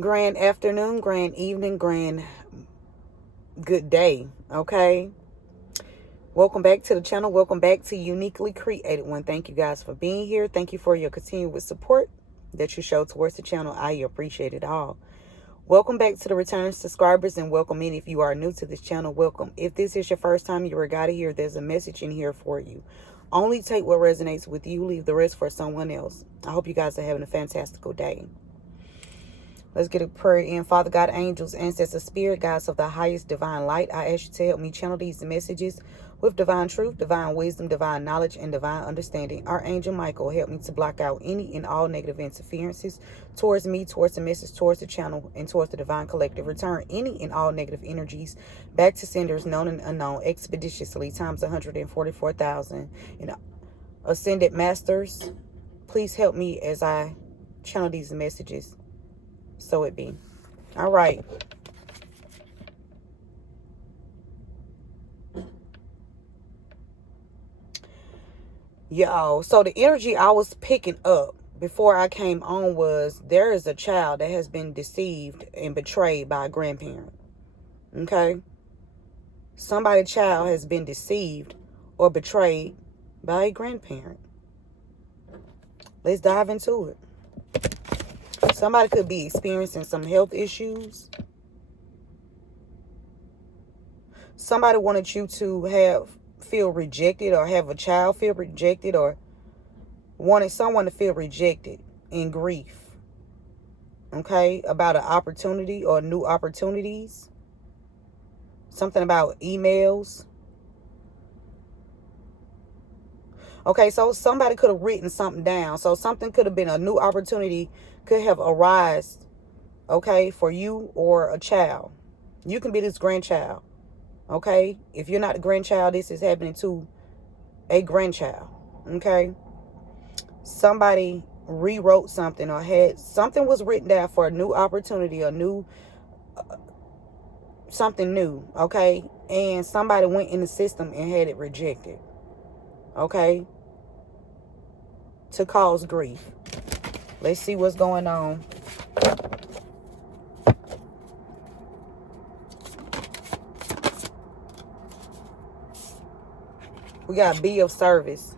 grand afternoon, grand evening, grand good day. Okay. Welcome back to the channel. Welcome back to Uniquely Created One. Thank you guys for being here. Thank you for your continuous support that you show towards the channel. I appreciate it all. Welcome back to the returning subscribers, and welcome in if you are new to this channel. Welcome. If this is your first time you were guided here, there's a message in here for you. Only take what resonates with you. Leave the rest for someone else. I hope you guys are having a fantastical day. Let's get a prayer in. Father God, angels, ancestors, spirit guides of the highest divine light, I ask you to help me channel these messages with divine truth, divine wisdom, divine knowledge, and divine understanding. Archangel Michael, help me to block out any and all negative interferences towards me, towards the message, towards the channel, and towards the divine collective. Return any and all negative energies back to senders, known and unknown, expeditiously, times 144,000. And ascended masters, please help me as I channel these messages. So it be. All right. Y'all, so the energy I was picking up before I came on was there is a child that has been deceived and betrayed by a grandparent. Okay? Somebody's child has been deceived or betrayed by a grandparent. Let's dive into it. Somebody could be experiencing some health issues. Somebody wanted you to feel rejected, or have a child feel rejected, or wanted someone to feel rejected in grief. Okay? About an opportunity or new opportunities. Something about emails. Okay, so somebody could have written something down. So something could have been a new opportunity, could have arisen, okay, for you or a child. You can be this grandchild, okay? If you're not the grandchild, this is happening to a grandchild, okay? Somebody rewrote something, or had something was written down for a new opportunity, a new, something new, okay? And somebody went in the system and had it rejected, okay? To cause grief. Let's see what's going on. We got be of service.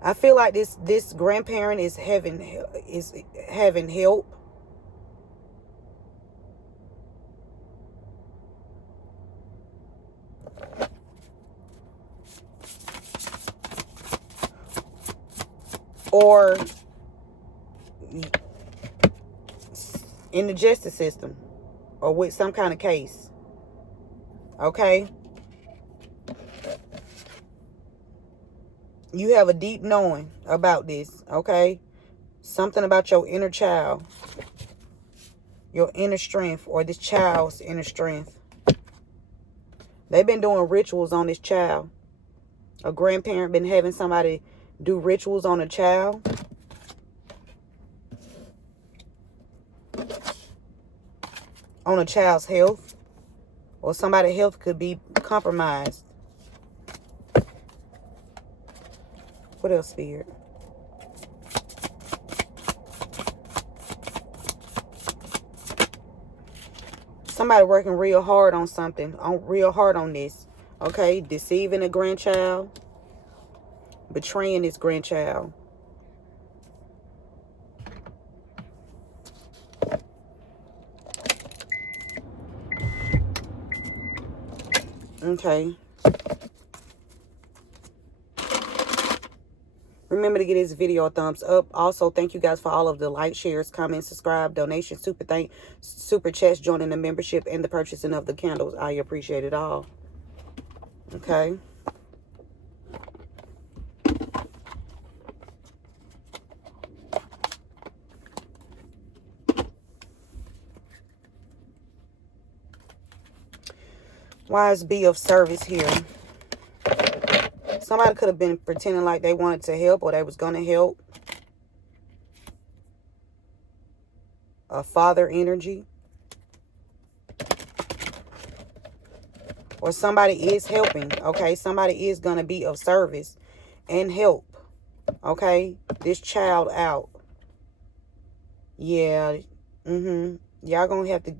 I feel like this grandparent is having help. Or in the justice system, or with some kind of case. Okay? You have a deep knowing about this, okay? Something about your inner child, your inner strength, or this child's inner strength. They've been doing rituals on this child. A grandparent been having somebody do rituals on a child. On a child's health. Or somebody's health could be compromised. What else, Spirit? Somebody working real hard on something. Real hard on this. Okay? Deceiving a grandchild. Betraying his grandchild. Okay. Remember to give this video a thumbs up. Also, thank you guys for all of the likes, shares, comments, subscribe, donations, super chats, joining the membership, and the purchasing of the candles. I appreciate it all. Okay. Why is be of service here? Somebody could have been pretending like they wanted to help, or they was going to help. A father energy. Or somebody is helping, okay? Somebody is going to be of service and help. Okay? This child out. Yeah. Y'all gonna have to...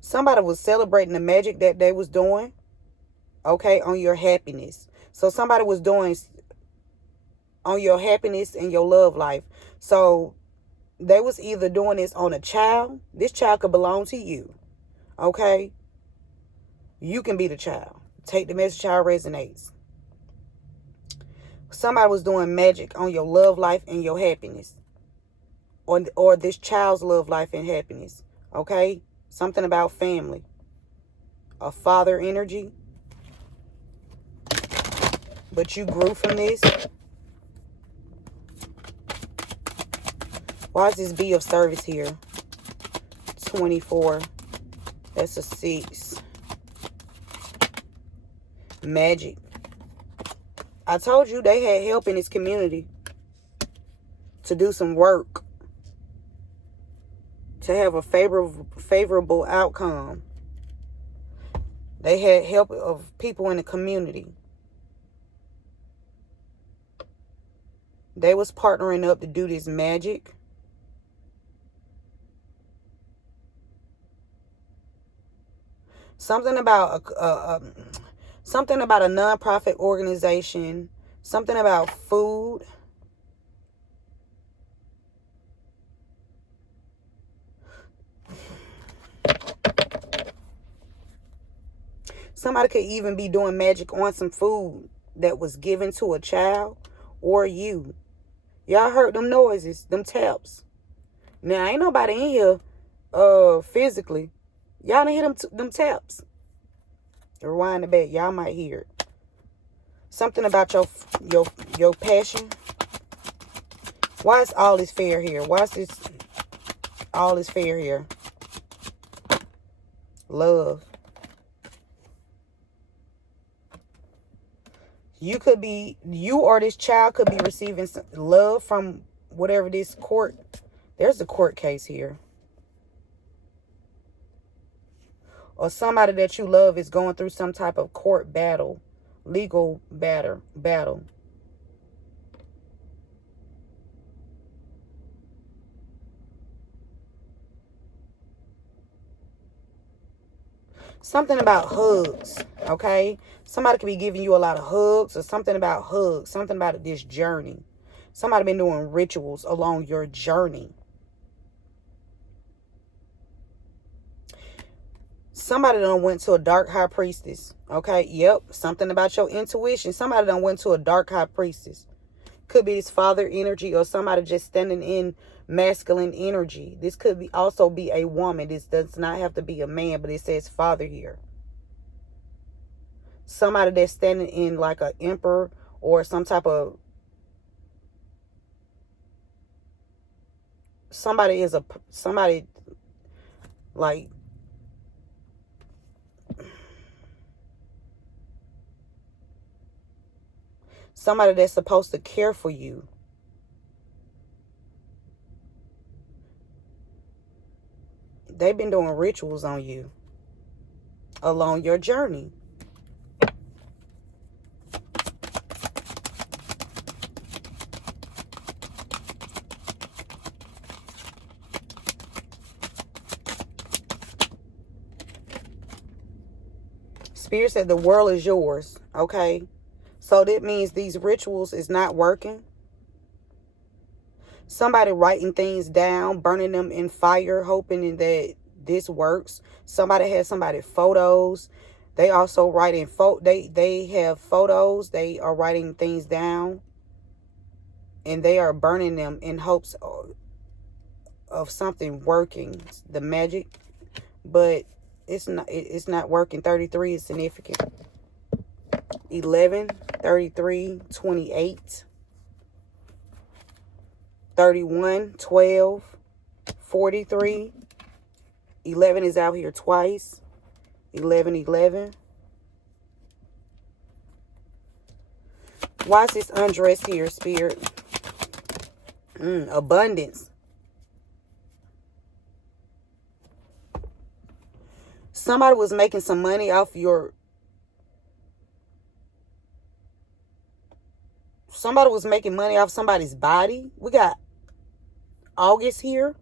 Somebody was celebrating the magic that they was doing, okay, on your happiness. So somebody was doing on your happiness and your love life. So they was either doing this on a child. This child could belong to you, okay? You can be the child. Take the message how it resonates. Somebody was doing magic on your love life and your happiness. Or this child's love life and happiness, okay? Something about family. A father energy. But you grew from this. Why is this be of service here? 24. That's a 6. Magic. I told you they had help in this community to do some work, to have a favorable outcome. They had help of people in the community. They was partnering up to do this magic. Something about a nonprofit organization. Something about food. Somebody could even be doing magic on some food that was given to a child or you. Y'all heard them noises, them taps. Now, ain't nobody in here physically. Y'all done hear them taps. Rewind it back. Y'all might hear it. Something about your passion. Why is all this fair here? Why is all this fair here? Love. You or this child could be receiving some love from whatever this court. There's a court case here. Or somebody that you love is going through some type of court battle, legal battle. Something about hugs, okay? Somebody could be giving you a lot of hugs, or something about hugs, something about this journey. Somebody been doing rituals along your journey. Somebody done went to a dark high priestess, okay? Yep, something about your intuition. Somebody done went to a dark high priestess. Could be this father energy, or somebody just standing in masculine energy. This could also be a woman. This does not have to be a man, but it says father here. Somebody that's standing in like an emperor or some type of... Somebody like... Somebody that's supposed to care for you. They've been doing rituals on you along your journey. Spirit said the world is yours, okay? So that means these rituals is not working. Somebody writing things down, burning them in fire, hoping that this works. Somebody has photos. They also writing they have photos. They are writing things down, and they are burning them in hopes of something working, the magic, but it's not working. 33 is significant. 11, 33, 28, 31, 12, 43. 11 is out here twice. 11, 11. Why is this undressed here, Spirit? Abundance. Somebody was making some money off your... Somebody was making money off somebody's body. We got August here.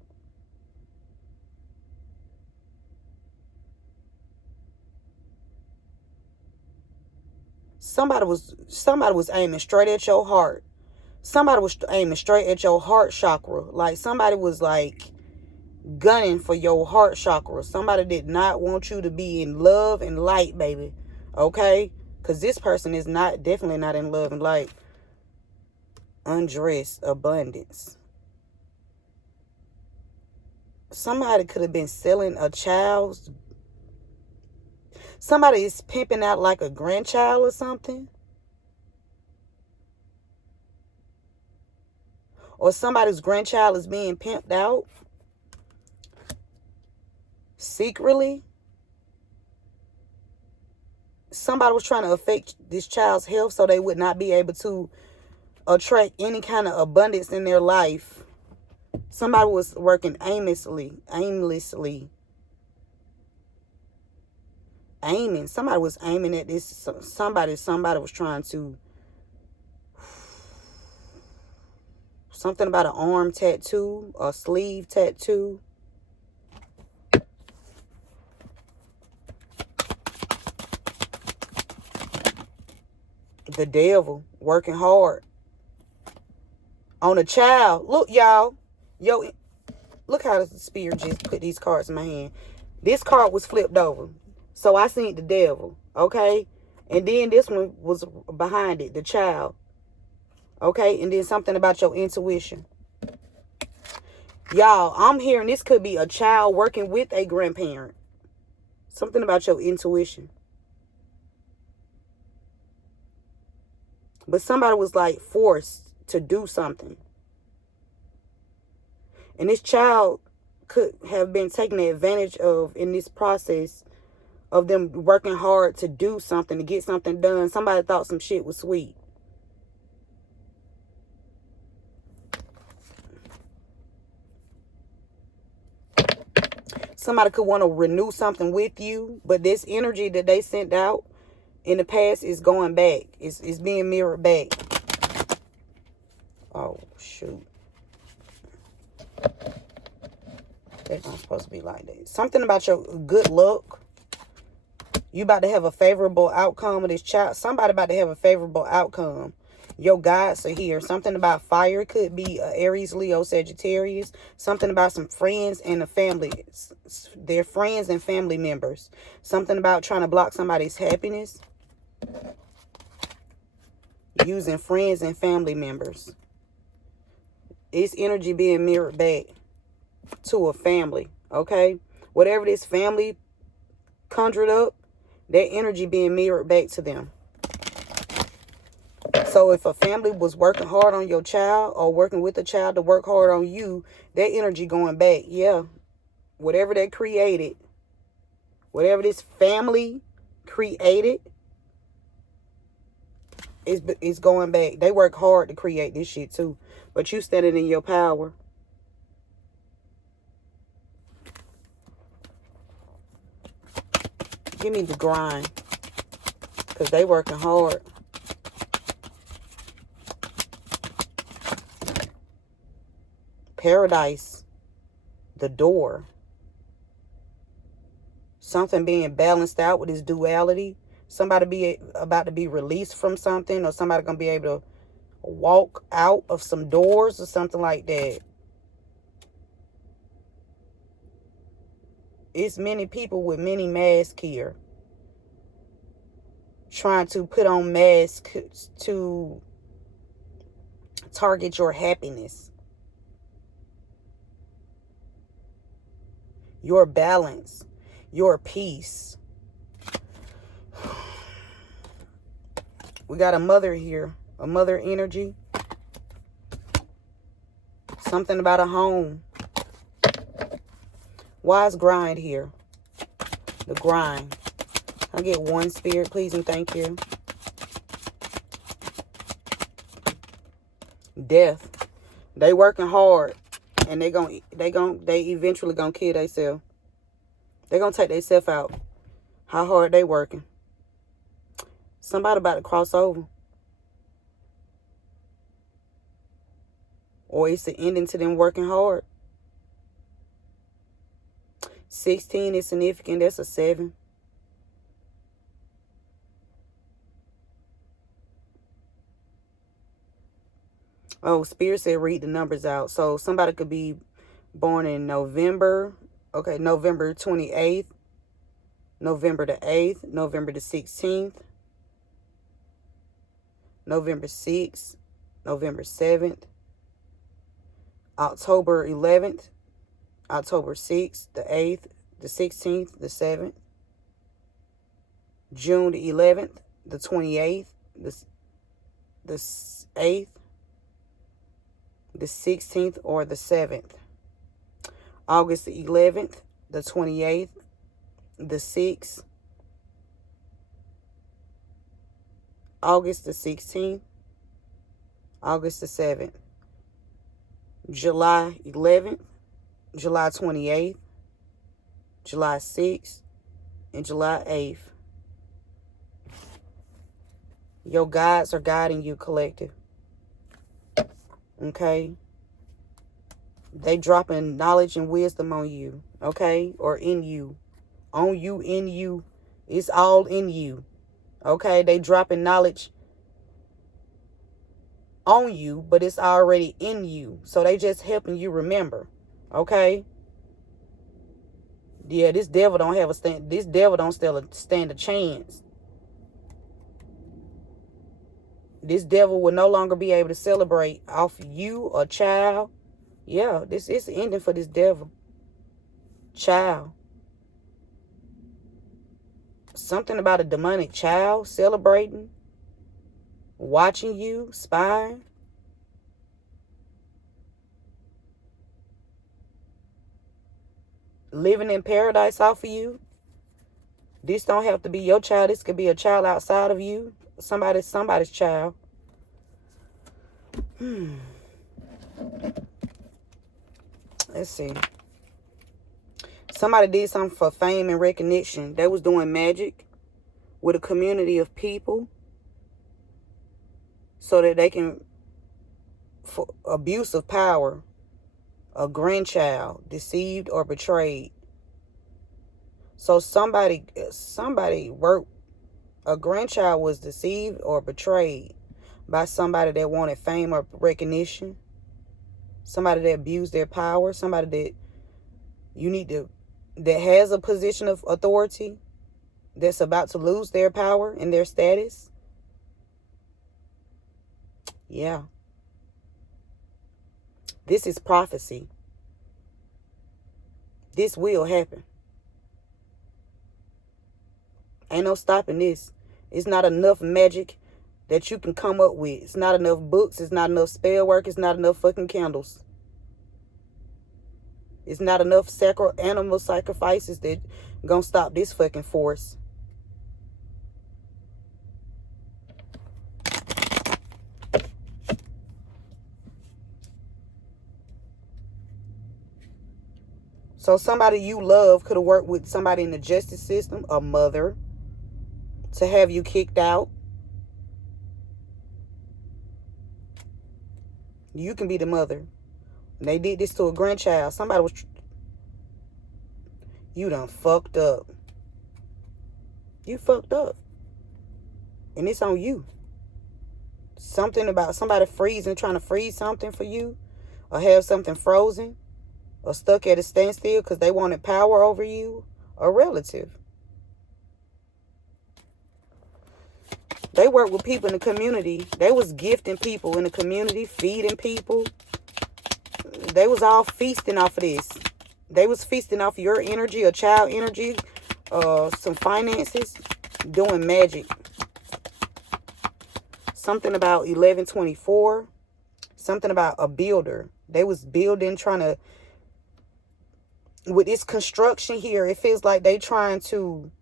Somebody was aiming straight at your heart. Somebody was aiming straight at your heart chakra. Like somebody was like gunning for your heart chakra. Somebody did not want you to be in love and light, baby. Okay? Because this person is definitely not in love and light. Undressed abundance. Somebody could have been selling a child's. Somebody is pimping out like a grandchild or something. Or somebody's grandchild is being pimped out secretly. Somebody was trying to affect this child's health so they would not be able to attract any kind of abundance in their life. Somebody was working aimlessly. Aiming. Somebody was aiming at this. Somebody was trying to. Something about an arm tattoo, a sleeve tattoo. The devil working hard on a child. Look, y'all. Yo, look how the spirit just put these cards in my hand. This card was flipped over. So I seen the devil, okay? And then this one was behind it, the child. Okay? And then something about your intuition. Y'all, I'm hearing this could be a child working with a grandparent. Something about your intuition. But somebody was like forced to do something. And this child could have been taken advantage of in this process of them working hard to do something, to get something done. Somebody thought some shit was sweet. Somebody could want to renew something with you, but this energy that they sent out in the past is going back. It's being mirrored back. Oh, shoot. That's not supposed to be like that. Something about your good luck. You about to have a favorable outcome of this child. Somebody about to have a favorable outcome. Your guides are here. Something about fire. Could be Aries, Leo, Sagittarius. Something about some friends and a family. They're friends and family members. Something about trying to block somebody's happiness. Using friends and family members. It's energy being mirrored back to a family. Okay? Whatever this family conjured up, that energy being mirrored back to them. So if a family was working hard on your child or working with a child to work hard on you, that energy going back. Yeah. Whatever they created, whatever this family created, is going back. They work hard to create this shit too. But you standing in your power. Give me the grind. Because they working hard. Paradise. The door. Something being balanced out with this duality. Somebody about to be released from something. Or somebody going to be able to walk out of some doors or something like that. It's many people with many masks here. Trying to put on masks to target your happiness. Your balance. Your peace. We got a mother here. A mother energy. Something about a home. Why is grind here? The grind. I get one spirit, please and thank you. Death. They working hard, and they eventually gonna kill themselves. They gonna take themselves out. How hard they working? Somebody about to cross over. or it's the ending to them working hard. 16 is significant. That's a 7. Oh, Spirit said read the numbers out. So somebody could be born in November. Okay, November 28th, November the 8th, November the 16th, November 6th, November 7th, October 11th, October 6th, the 8th, the 16th, the 7th, June the 11th, the 28th, the 8th, the 16th, or the 7th. August the 11th, the 28th, the 6th, August the 16th, August the 7th, July 11th, July 28th, July 6th, and July 8th. Your guides are guiding you, collective. Okay? They dropping knowledge and wisdom on you, okay? Or in you. On you, in you. It's all in you. Okay? They dropping knowledge on you, but it's already in you. So they just helping you remember. Okay? Yeah, this devil don't have a stand. This devil don't stand a chance. This devil will no longer be able to celebrate off you, a child. Yeah, this is the ending for this devil. Child. Something about a demonic child celebrating, watching you, spying. Living in paradise off of you. This don't have to be your child. This could be a child outside of you. Somebody's child. Let's see. Somebody did something for fame and recognition. They was doing magic with a community of people so that they can, for abuse of power, a grandchild deceived or betrayed. So somebody worked, a grandchild was deceived or betrayed by somebody that wanted fame or recognition, somebody that abused their power, somebody that has a position of authority that's about to lose their power and their status. Yeah. This is prophecy. This will happen. Ain't no stopping this. It's not enough magic that you can come up with. It's not enough books. It's not enough spell work. It's not enough fucking candles. It's not enough animal sacrifices that gonna stop this fucking force. So somebody you love could have worked with somebody in the justice system, a mother, to have you kicked out. You can be the mother. They did this to a grandchild. You done fucked up. You fucked up. And it's on you. Something about somebody freezing, trying to freeze something for you, or have something frozen, or stuck at a standstill because they wanted power over you, a relative. They worked with people in the community. They was gifting people in the community, feeding people. They was all feasting off of this. They was feasting off your energy, a child energy, some finances, doing magic. Something about 1124. Something about a builder. They was building, trying to, with this construction here, it feels like they trying to,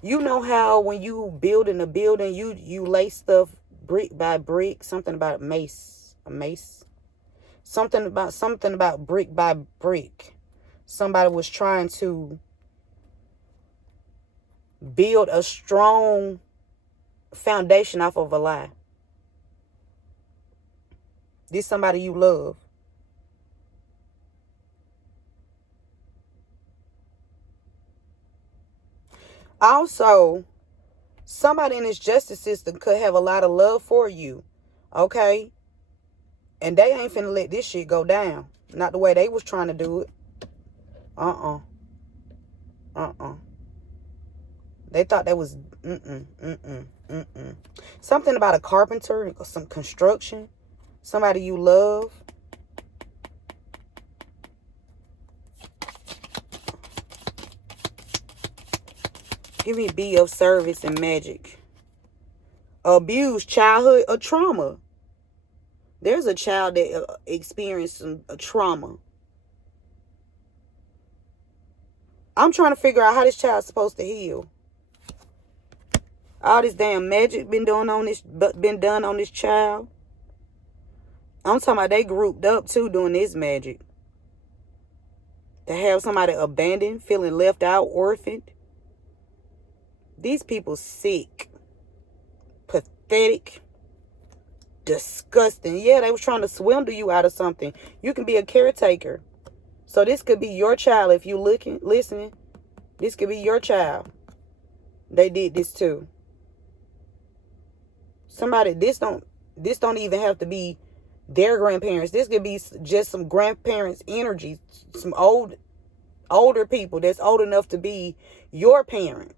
you know how when you building a building, you lay stuff brick by brick. Something about a mace. Something about brick by brick. Somebody was trying to build a strong foundation off of a lie. This somebody you love. Also, somebody in this justice system could have a lot of love for you. Okay? And they ain't finna let this shit go down. Not the way they was trying to do it. Uh-uh. Uh-uh. They thought that was something about a carpenter, some construction, somebody you love. Give me be of service and magic. Abuse, childhood, or trauma. There's a child that experienced some trauma. I'm trying to figure out how this child's supposed to heal. All this damn magic been done on this child. I'm talking about they grouped up too doing this magic. To have somebody abandoned, feeling left out, orphaned. These people sick, pathetic, disgusting. Yeah, they was trying to swindle you out of something. You can be a caretaker. So this could be your child if you listening. This could be your child. They did this too. Somebody, this don't even have to be their grandparents. This could be just some grandparents' energy. Some older people that's old enough to be your parent.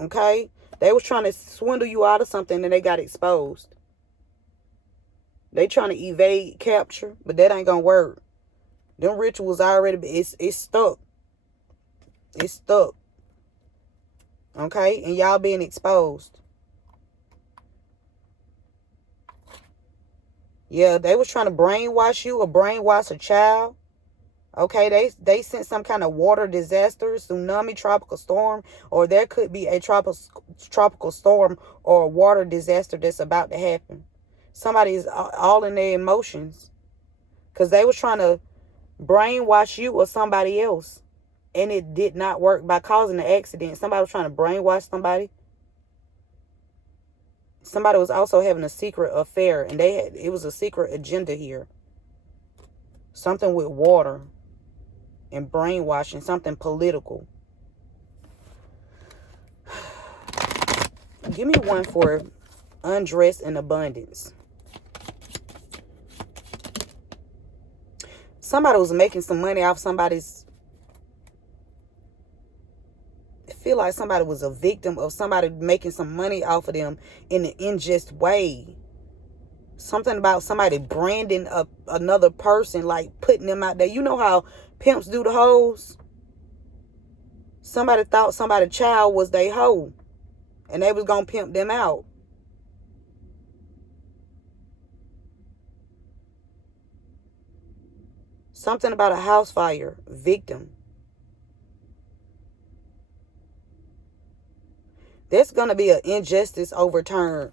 Okay? They was trying to swindle you out of something and they got exposed. They trying to evade capture, but that ain't gonna work. Them rituals already, it's stuck. It's stuck. Okay? And y'all being exposed. Yeah, they was trying to brainwash you or brainwash a child. Okay, they sent some kind of water disaster, tsunami, tropical storm, or there could be a tropical storm or a water disaster that's about to happen. Somebody is all in their emotions because they was trying to brainwash you or somebody else, and it did not work by causing an accident. Somebody was trying to brainwash somebody. Somebody was also having a secret affair, and it was a secret agenda here. Something with water and brainwashing, something political. Give me one for undress and abundance. Somebody was making some money off somebody's. I feel like somebody was a victim of somebody making some money off of them in an unjust way. Something about somebody branding another person, like putting them out there. You know how pimps do the hoes? Somebody thought somebody's child was their hoe, and they was going to pimp them out. Something about a house fire victim. There's going to be an injustice overturned.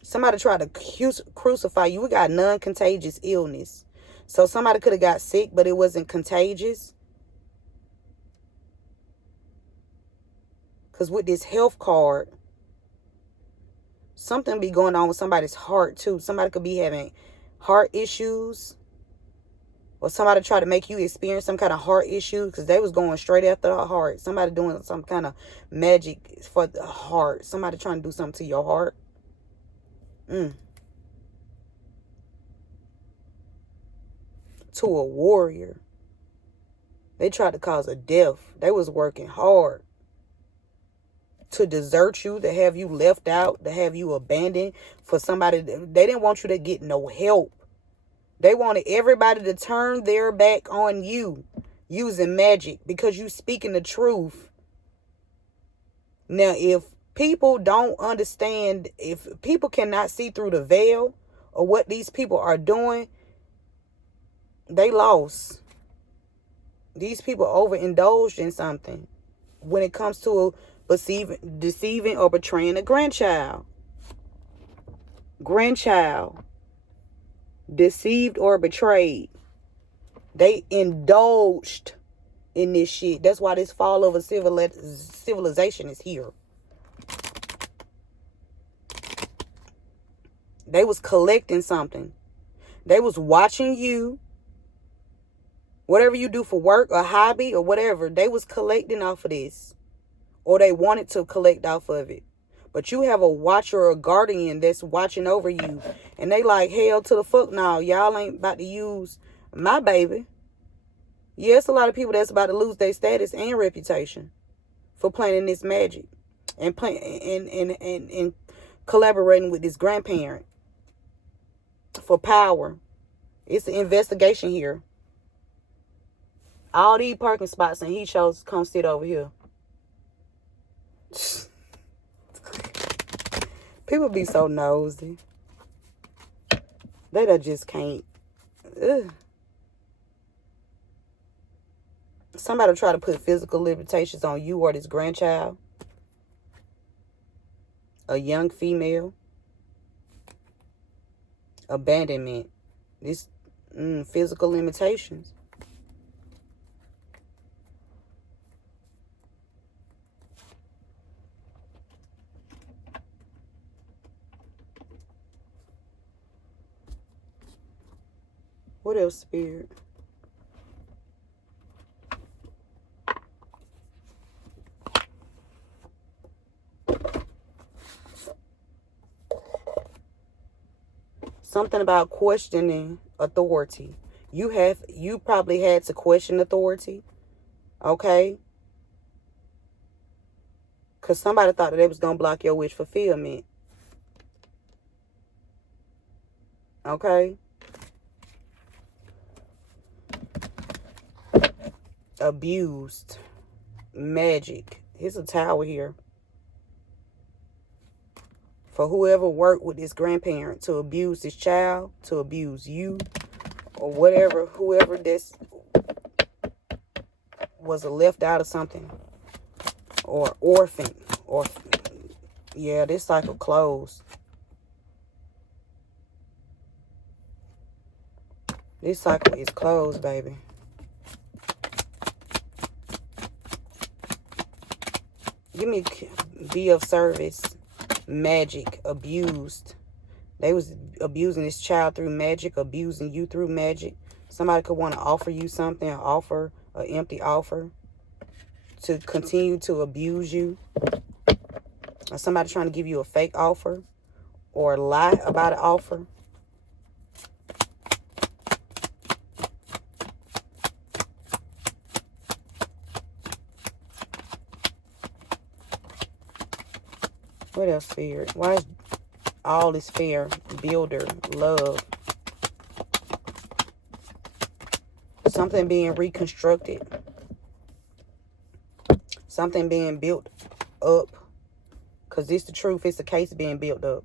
Somebody tried to crucify you. We got non-contagious illness. So somebody could have got sick, but it wasn't contagious. Because with this health card, something be going on with somebody's heart too. Somebody could be having heart issues. Or somebody tried to make you experience some kind of heart issue because they was going straight after the heart. Somebody doing some kind of magic for the heart. Somebody trying to do something to your heart. To a warrior. They tried to cause a death. They was working hard to desert you, to have you left out, to have you abandoned for somebody. They didn't want you to get no help. They wanted everybody to turn their back on you using magic because you speaking the truth. Now, if people don't understand, if people cannot see through the veil or what these people are doing, they lost. These people overindulged in something when it comes to deceiving or betraying a grandchild. Deceived or betrayed. They indulged in this shit. That's why this fall of a civilization is here. They was collecting something. They was watching you. Whatever you do for work or hobby or whatever, they was collecting off of this. or they wanted to collect off of it. But you have a watcher or a guardian that's watching over you. And they like, hell to the fuck now. Y'all ain't about to use my baby. Yes, a lot of people that's about to lose their status and reputation for playing this magic and and collaborating with this grandparent for power. It's an investigation here. All these parking spots, and he chose to come sit over here. People be so nosy. They just can't. Ugh. Somebody try to put physical limitations on you or this grandchild. A young female. Abandonment. This physical limitations. What else, Spirit? Something about questioning authority. You probably had to question authority. Okay? Because somebody thought that they was going to block your wish fulfillment. Okay? Abused. Magic. Here's a tower here. For whoever worked with this grandparent to abuse this child, to abuse you, or whatever, whoever this was left out of something, or orphan, or yeah, this cycle closed. This cycle is closed, baby. Give me be of service. Magic. Abused. They was abusing this child through magic, abusing you through magic. Somebody could want to offer you something, an offer, an empty offer, to continue to abuse you. Or somebody trying to give you a fake offer or lie about an offer. What else, Spirit? Why is all this fear? Builder, love. Something being reconstructed. Something being built up. Because this the truth. It's a case being built up.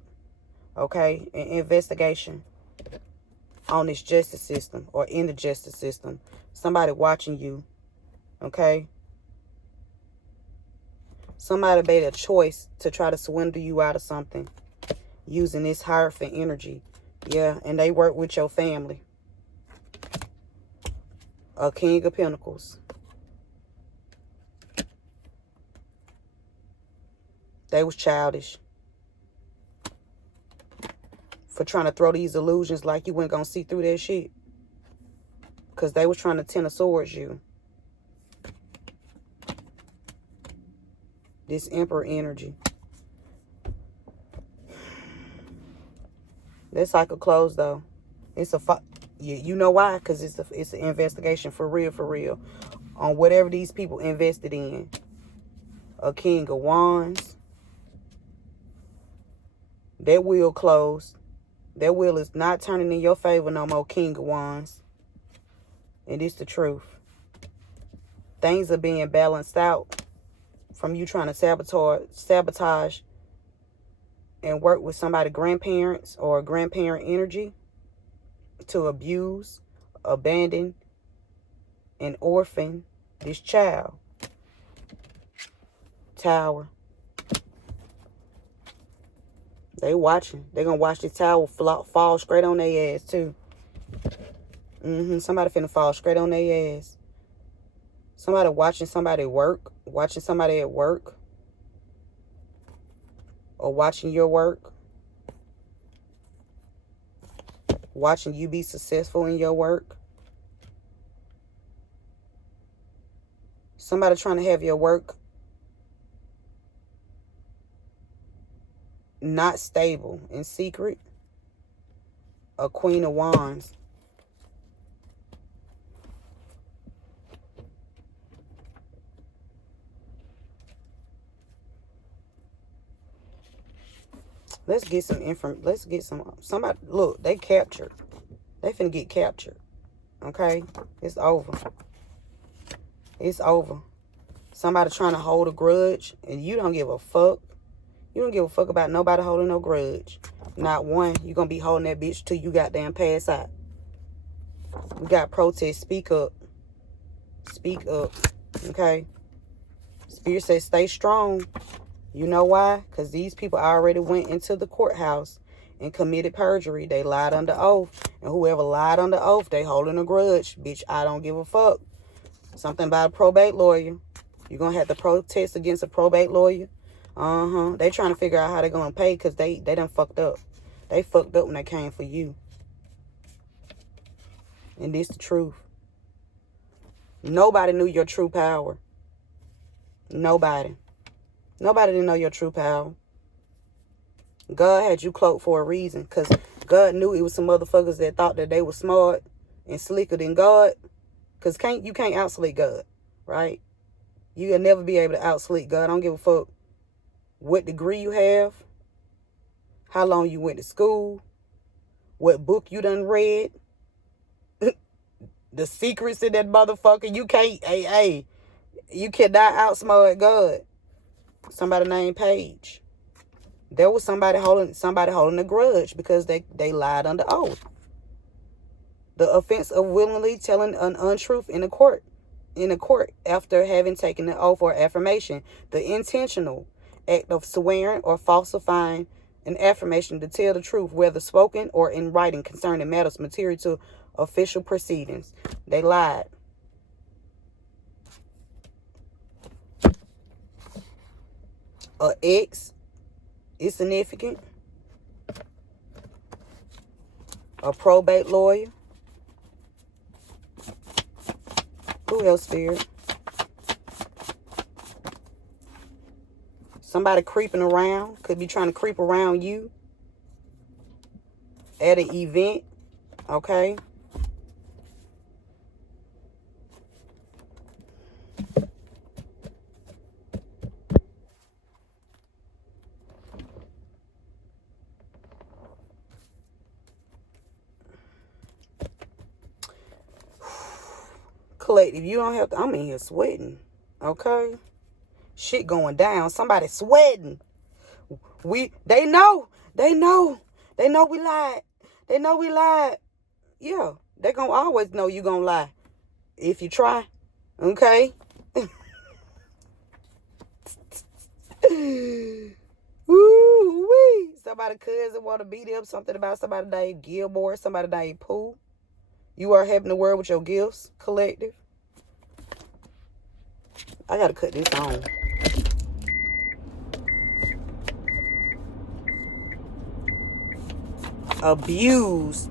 Okay? An investigation on this justice system or in the justice system. Somebody watching you. Okay? Somebody made a choice to try to swindle you out of something using this Hierophant energy. Yeah, and they work with your family. A King of Pentacles. They was childish for trying to throw these illusions like you weren't going to see through that shit. Because they was trying to tend towards you. This Emperor energy. That cycle closed though. It's a you know why? Because it's an investigation for real, on whatever these people invested in. A King of Wands. That wheel closed. That wheel is not turning in your favor no more, King of Wands. And it's the truth. Things are being balanced out. From you trying to sabotage and work with somebody's grandparents or grandparent energy to abuse, abandon, and orphan this child. Tower. They watching. They're going to watch this tower fall straight on their ass too. Somebody finna fall straight on their ass. Somebody watching somebody work. Watching somebody at work. Or watching your work. Watching you be successful in your work. Somebody trying to have your work not stable. In secret, a Queen of Wands. Let's get some information. Let's get somebody. Look, they captured. They finna get captured. Okay? It's over. It's over. Somebody trying to hold a grudge, and you don't give a fuck. You don't give a fuck about nobody holding no grudge. Not one. You gonna be holding that bitch till you goddamn pass out. We got protest. Speak up. Speak up. Okay? Spirit says stay strong. You know why? Because these people already went into the courthouse and committed perjury. They lied under oath. And whoever lied under oath, they holding a grudge. Bitch, I don't give a fuck. Something about a probate lawyer. You're going to have to protest against a probate lawyer. They trying to figure out how they're going to pay because they done fucked up. They fucked up when they came for you. And this the truth. Nobody knew your true power. Nobody. Nobody didn't know your true power. God had you cloaked for a reason. Because God knew it was some motherfuckers that thought that they were smart and slicker than God. Because you can't outslick God. Right? You'll never be able to outslick God. I don't give a fuck what degree you have. How long you went to school. What book you done read. The secrets in that motherfucker. You can't. You cannot outsmart God. Somebody named Paige. There was somebody holding a grudge because they lied under oath. The offense of willingly telling an untruth in a court after having taken an oath or affirmation. The intentional act of swearing or falsifying an affirmation to tell the truth, whether spoken or in writing, concerning matters material to official proceedings. They lied. A ex is significant. A probate lawyer. Who else, Spirit? Somebody creeping around. Could be trying to creep around you. At an event. Okay. Collective, you don't have to. I'm in here sweating. Okay? Shit going down. Somebody sweating. They know we lied. They know we lied. Yeah. They gonna always know you gonna lie. If you try. Okay? Woo-wee. Somebody cousin want to beat up. Something about somebody named Gilmore. Somebody named Pooh. You are helping the world with your gifts, collective. I gotta cut this on. Abused.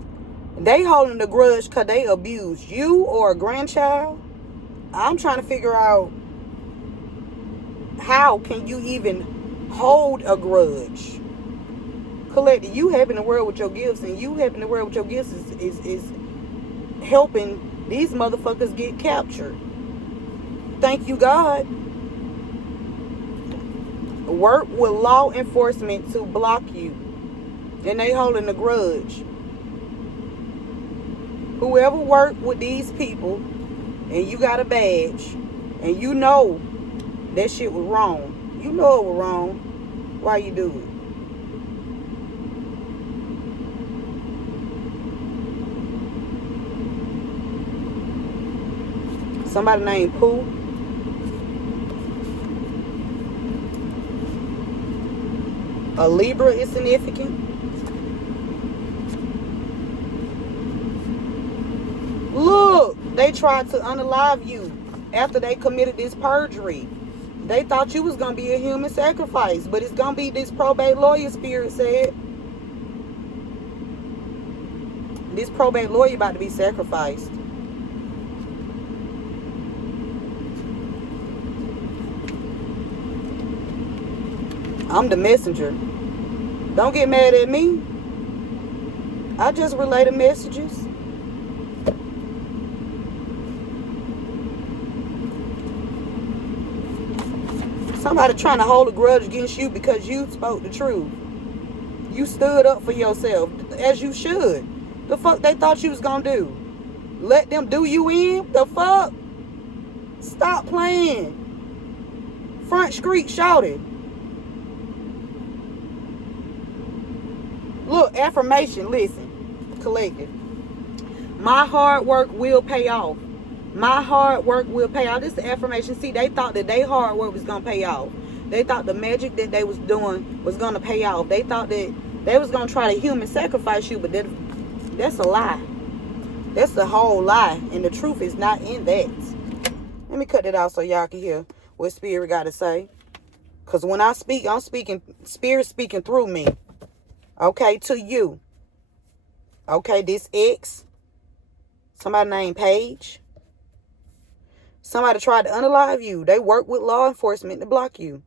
They holding the grudge because they abused you or a grandchild. I'm trying to figure out how can you even hold a grudge. Collective, you helping the world with your gifts, and you helping the world with your gifts is helping these motherfuckers get captured. Thank you, God. Work with law enforcement to block you. And they holding a grudge. Whoever worked with these people and you got a badge and you know that shit was wrong. You know it was wrong. Why you do it? Somebody named Pooh. A Libra is significant. Look, they tried to unalive you after they committed this perjury. They thought you was going to be a human sacrifice, but it's going to be this probate lawyer, Spirit said. This probate lawyer about to be sacrificed. I'm the messenger. Don't get mad at me. I just relay the messages. Somebody trying to hold a grudge against you because you spoke the truth. You stood up for yourself, as you should. The fuck they thought you was gonna do? Let them do you in? The fuck? Stop playing. Front street shouted. Look, affirmation, listen, collective. My hard work will pay off. My hard work will pay off. This is the affirmation. See, they thought that their hard work was going to pay off. They thought the magic that they was doing was going to pay off. They thought that they was going to try to human sacrifice you, but that's a lie. That's the whole lie, and the truth is not in that. Let me cut it out so y'all can hear what Spirit got to say. Because when I speak, I'm speaking, Spirit speaking through me. Okay, to you. Okay, this X. Somebody named Paige. Somebody tried to unalive you. They work with law enforcement to block you.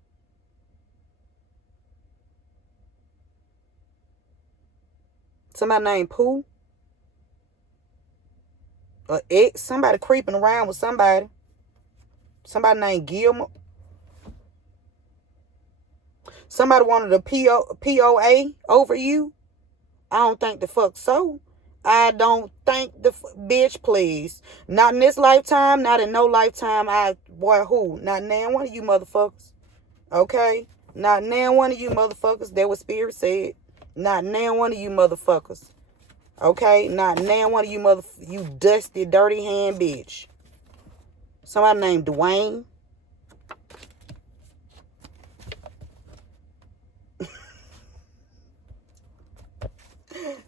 Somebody named Pooh. Or X. Somebody creeping around with somebody. Somebody named Gilmore. Somebody wanted a POA over you. I don't think the fuck so. I don't think the bitch, please. Not in this lifetime. Not in no lifetime. Boy, who? Not now one of you motherfuckers. Okay? Not now one of you motherfuckers. That what Spirit said. Not now one of you motherfuckers. Okay? Not now one of you you dusty, dirty hand bitch. Somebody named Dwayne.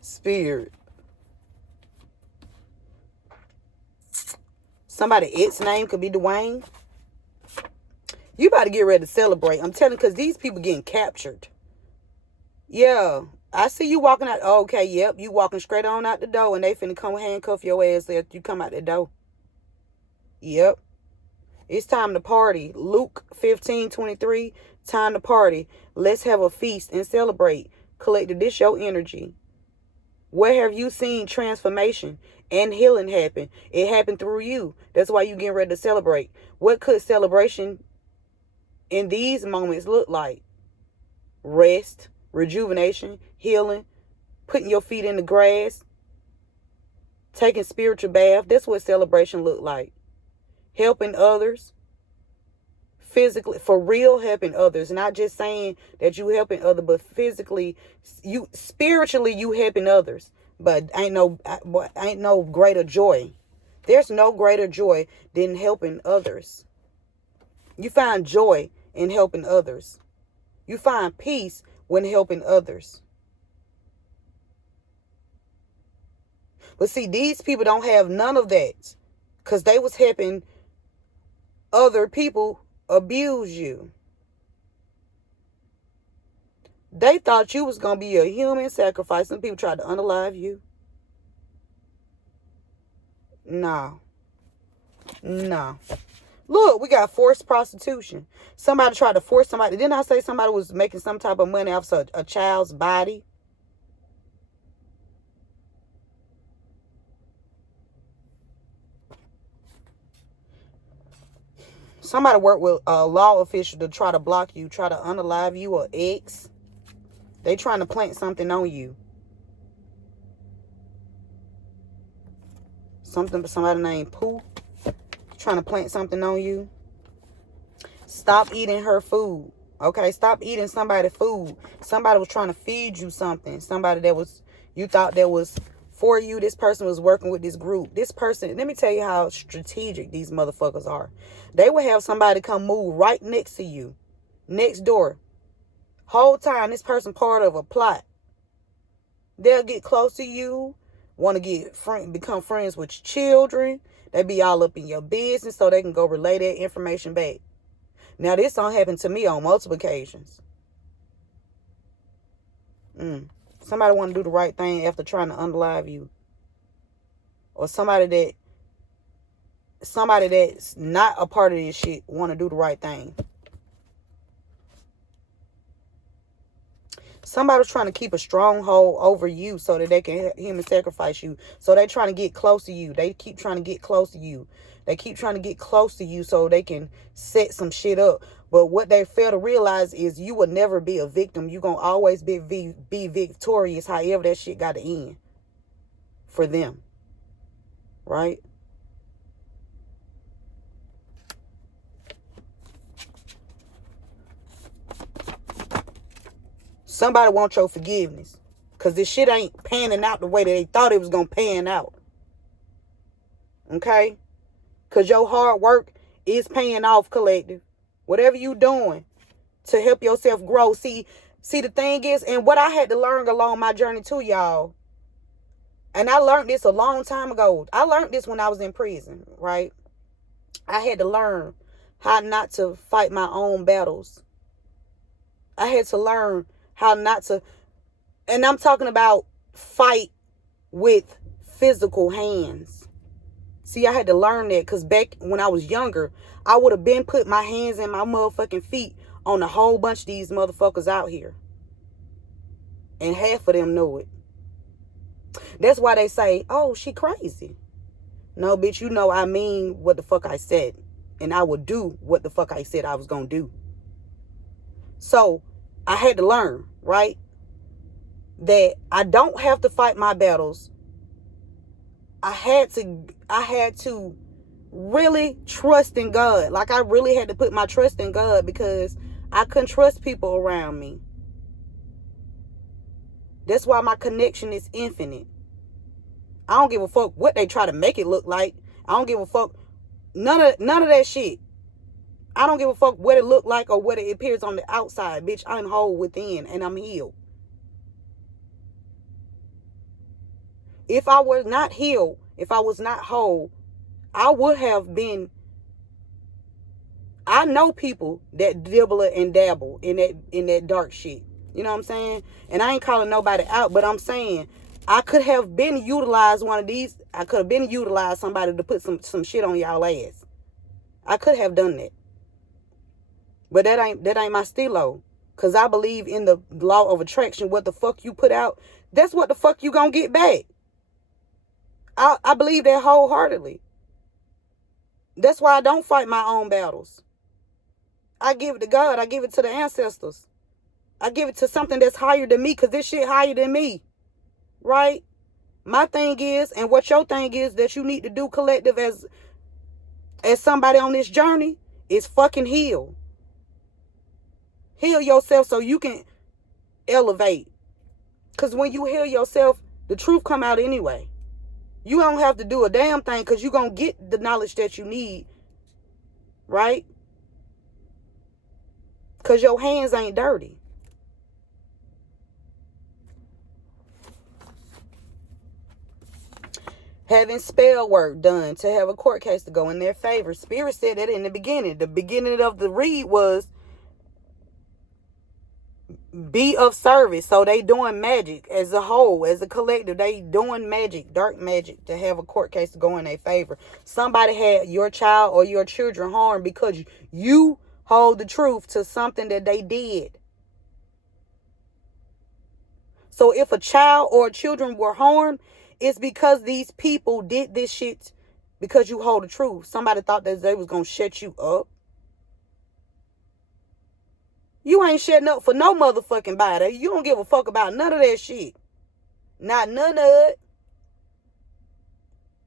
Spirit. Somebody, its name could be Dwayne. You about to get ready to celebrate. I'm telling you, because these people getting captured. Yeah. I see you walking out. Oh, okay, yep. You walking straight on out the door, and they finna come handcuff your ass after you come out the door. Yep. It's time to party. Luke 15:23. Time to party. Let's have a feast and celebrate. Collective, this your energy. Where have you seen transformation and healing happen? It happened through you. That's why you getting ready to celebrate. What could celebration in these moments look like? Rest, rejuvenation, healing, putting your feet in the grass, taking spiritual bath. That's what celebration look like. Helping others. Physically, for real, helping others. Not just saying that you helping others, but physically, you spiritually, you helping others. But ain't no greater joy. There's no greater joy than helping others. You find joy in helping others. You find peace when helping others. But see, these people don't have none of that, because they was helping other people abuse you. They thought you was going to be a human sacrifice. Some people tried to unalive you. No. Look, we got forced prostitution. Somebody tried to force somebody. Didn't I say somebody was making some type of money off a child's body? Somebody worked with a law official to try to block you, try to unalive you or X. They trying to plant something on you. Somebody named Pooh trying to plant something on you. Stop eating her food. Okay, stop eating somebody's food. Somebody was trying to feed you something. Somebody that was, you thought that was for you. This person was working with this group. This person, let me tell you how strategic these motherfuckers are. They will have somebody come move right next to you, next door. Whole time, this person part of a plot. They'll get close to you, want to become friends with children. They be all up in your business so they can go relay that information back. Now, this don't happen to me on multiple occasions. Somebody want to do the right thing after trying to unalive you. Or somebody that's not a part of this shit want to do the right thing. Somebody's trying to keep a stronghold over you so that they can human sacrifice you. So they trying to get close to you. They keep trying to get close to you. They keep trying to get close to you so they can set some shit up. But what they fail to realize is you will never be a victim. You're going to always be victorious, however that shit got to end for them. Right? Somebody wants your forgiveness. Because this shit ain't panning out the way that they thought it was going to pan out. Okay? Because your hard work is paying off, collective. Whatever you doing to help yourself grow. See, the thing is, and what I had to learn along my journey too, y'all. And I learned this a long time ago. I learned this when I was in prison, right? I had to learn how not to fight my own battles. I had to learn how not to, and I'm talking about fight with physical hands. See, I had to learn that because back when I was younger, I would have been put my hands and my motherfucking feet on a whole bunch of these motherfuckers out here. And half of them know it. That's why they say, oh, she crazy. No, bitch, you know I mean what the fuck I said. And I would do what the fuck I said I was going to do. So, I had to learn, right? That I don't have to fight my battles. I had to really trust in God. Like, I really had to put my trust in God because I couldn't trust people around me. That's why my connection is infinite. I don't give a fuck what they try to make it look like. I don't give a fuck. None of that shit. I don't give a fuck what it look like or what it appears on the outside. Bitch, I'm whole within and I'm healed. If I was not healed, if I was not whole, I would have been. I know people that dibble and dabble in that dark shit. You know what I'm saying? And I ain't calling nobody out, but I'm saying I could have been utilized one of these. I could have been utilized somebody to put some shit on y'all ass. I could have done that. But that ain't my stilo. Cause I believe in the law of attraction. What the fuck you put out, that's what the fuck you gonna get back. I believe that wholeheartedly. That's why I don't fight my own battles. I give it to God. I give it to the ancestors. I give it to something that's higher than me, because this shit higher than me. Right? My thing is, and what your thing is that you need to do, collective, as somebody on this journey, is fucking heal. Heal yourself so you can elevate. Because when you heal yourself, the truth come out anyway. You don't have to do a damn thing because you're going to get the knowledge that you need. Right? Because your hands ain't dirty. Having spell work done to have a court case to go in their favor. Spirit said that in the beginning. The beginning of the read was be of service. So they doing magic as a whole, as a collective. They doing magic, dark magic, to have a court case to go in their favor. Somebody had your child or your children harmed because you hold the truth to something that they did. So if a child or children were harmed, it's because these people did this shit because you hold the truth. Somebody thought that they was going to shut you up. You ain't shutting up for no motherfucking body. You don't give a fuck about none of that shit. Not none of it.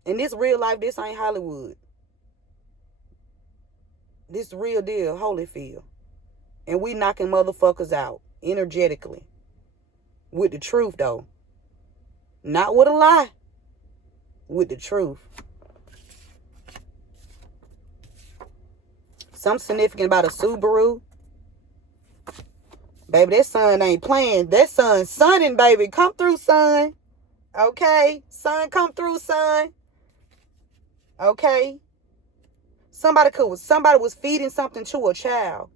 And this real life, this ain't Hollywood. This real deal, Holyfield. And we knocking motherfuckers out energetically. With the truth, though. Not with a lie. With the truth. Something significant about a Subaru. Baby, that sun ain't playing. That sun sunning, baby. Come through, sun. Okay? Sun, come through, sun. Okay? Somebody was feeding something to a child.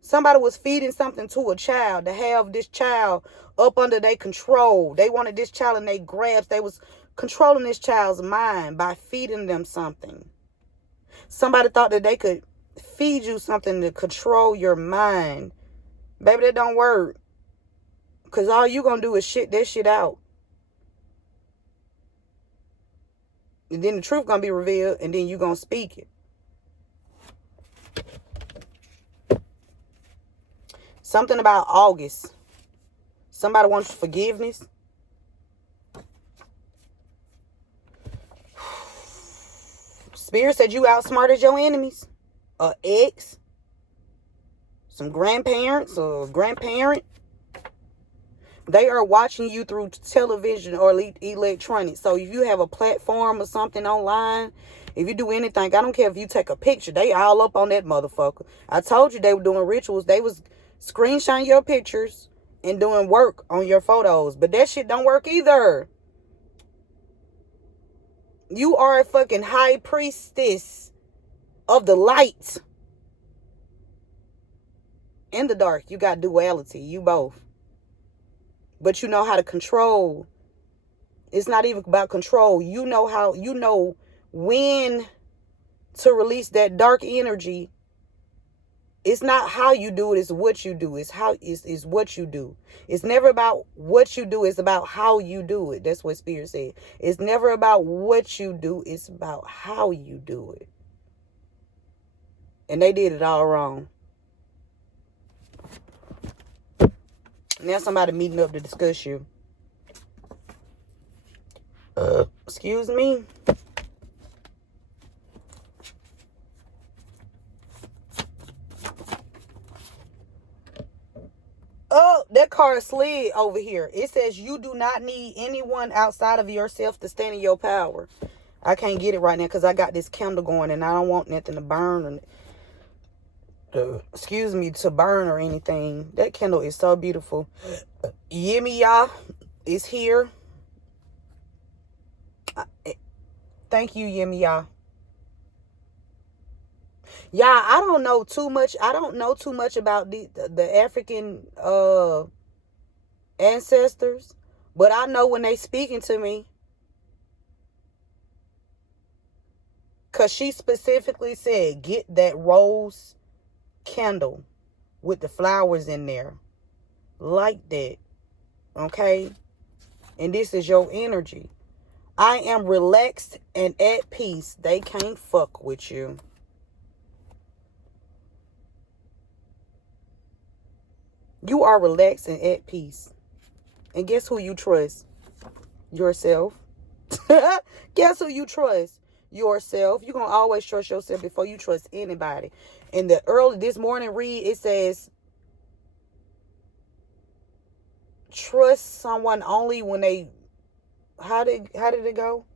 Somebody was feeding something to a child to have this child up under their control. They wanted this child in their grasp. They was controlling this child's mind by feeding them something. Somebody thought that they could feed you something to control your mind. Baby, that don't work. Because all you going to do is shit that shit out. And then the truth going to be revealed, and then you going to speak it. Something about August. Somebody wants forgiveness. Spirit said you outsmarted your enemies. Or ex. Some grandparents or grandparent. They are watching you through television or electronics. So if you have a platform or something online, if you do anything, I don't care if you take a picture. They all up on that motherfucker. I told you they were doing rituals. They was screenshotting your pictures and doing work on your photos. But that shit don't work either. You are a fucking high priestess of the light. In the dark, you got duality. You both. But you know how to control. It's not even about control. You know when to release that dark energy. It's not how you do it, it's what you do. It's what you do. It's never about what you do, it's about how you do it. That's what Spirit said. It's never about what you do, it's about how you do it. And they did it all wrong. Now somebody meeting up to discuss you. Excuse me. Oh, that card slid over here. It says you do not need anyone outside of yourself to stand in your power. I can't get it right now because I got this candle going and I don't want nothing to burn. Excuse me, to burn or anything. That candle is so beautiful. Yemiya is here. Thank you, Yemiya. Yeah, I don't know too much. I don't know too much about the African ancestors, but I know when they speaking to me, because she specifically said, get that rose candle with the flowers in there. Like that. Okay? And this is your energy. I am relaxed and at peace. They can't fuck with you. You are relaxed and at peace. And guess who you trust? Yourself. Guess who you trust? Yourself. You're going to always trust yourself before you trust anybody. In the this morning read, it says, trust someone only when they, how did it go?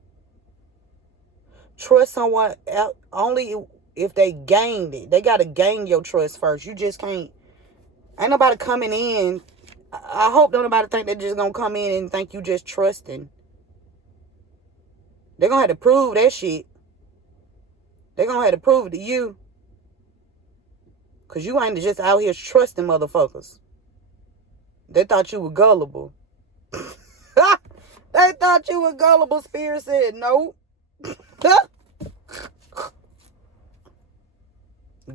Trust someone only if they gained it. They got to gain your trust first. You just can't. Ain't nobody coming in. I hope don't nobody think they're just going to come in and think you just trusting. They're going to have to prove that shit. They're going to have to prove it to you. Because you ain't just out here trusting motherfuckers. They thought you were gullible. They thought you were gullible. Spirit said no.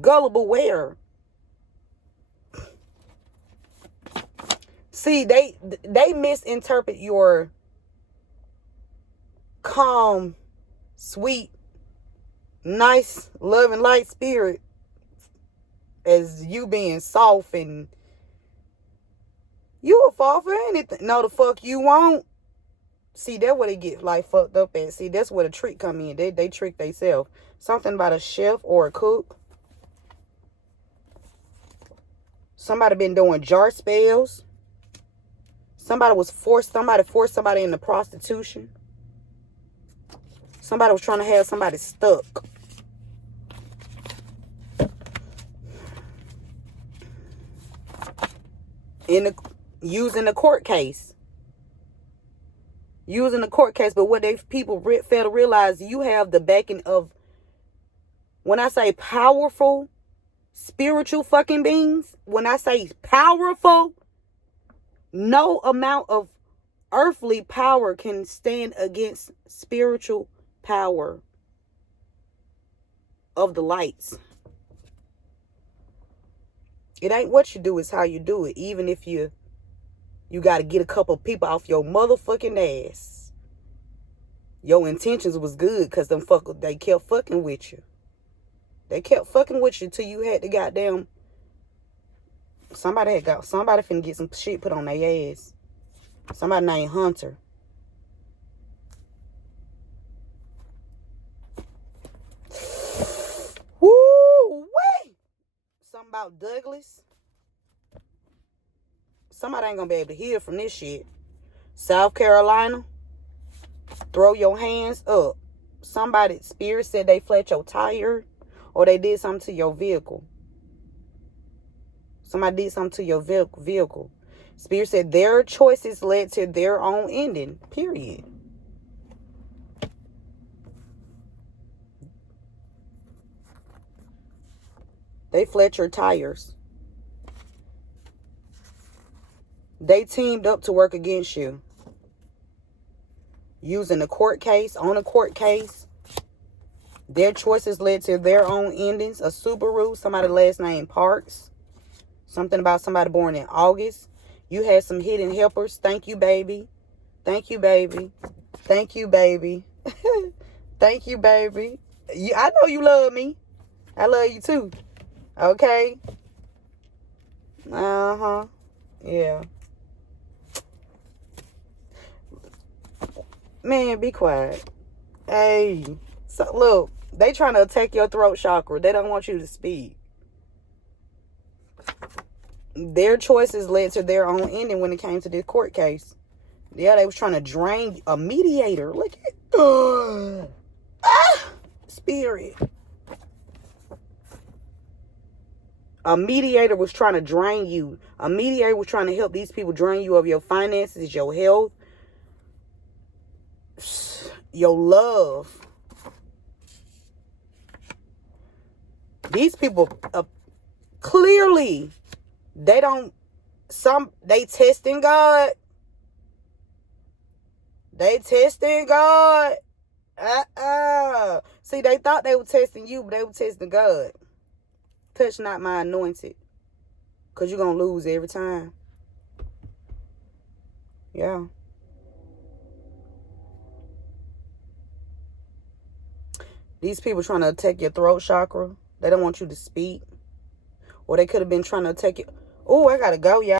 Gullible where? See, they misinterpret your calm, sweet, nice, loving, light spirit as you being soft and you will fall for anything. No, the fuck you won't. See, that's where they get like fucked up at. See, that's where the trick come in. They trick themselves. Something about a chef or a cook. Somebody been doing jar spells. Somebody forced somebody into prostitution. Somebody was trying to have somebody stuck. Using the court case. But what people fail to realize, you have the backing of, when I say powerful, spiritual fucking beings, when I say powerful, no amount of earthly power can stand against spiritual power of the lights. It ain't what you do, it's how you do it. Even if you You got to get a couple people off your motherfucking ass. Your intentions was good because they kept fucking with you. They kept fucking with you till you had to goddamn... Somebody finna get some shit put on their ass. Somebody named Hunter. Woo! Wait! Something about Douglas. Somebody ain't gonna be able to hear from this shit. South Carolina. Throw your hands up. Somebody, Spirit said they flat your tire or they did something to your vehicle. Somebody did something to your vehicle. Spirit said their choices led to their own ending. Period. They flat your tires. They teamed up to work against you. Using a court case, on a court case. Their choices led to their own endings. A Subaru, somebody's last name Parks. Something about somebody born in August. You had some hidden helpers. Thank you, baby. Thank you, baby. Thank you, baby. Thank you, baby. I know you love me. I love you too. Okay? Uh-huh. Yeah. Man, be quiet. Hey. So, look, they trying to attack your throat chakra. They don't want you to speak. Their choices led to their own ending when it came to this court case. Yeah, they was trying to drain a mediator. Look at Spirit. A mediator was trying to drain you. A mediator was trying to help these people drain you of your finances, your health, your love. These people clearly they testing God. They testing God. See, they thought they were testing you, but they were testing God. Touch not my anointed. Because you're going to lose every time. Yeah. These people trying to attack your throat chakra. They don't want you to speak. Or they could have been trying to attack you. Oh, I got to go, y'all.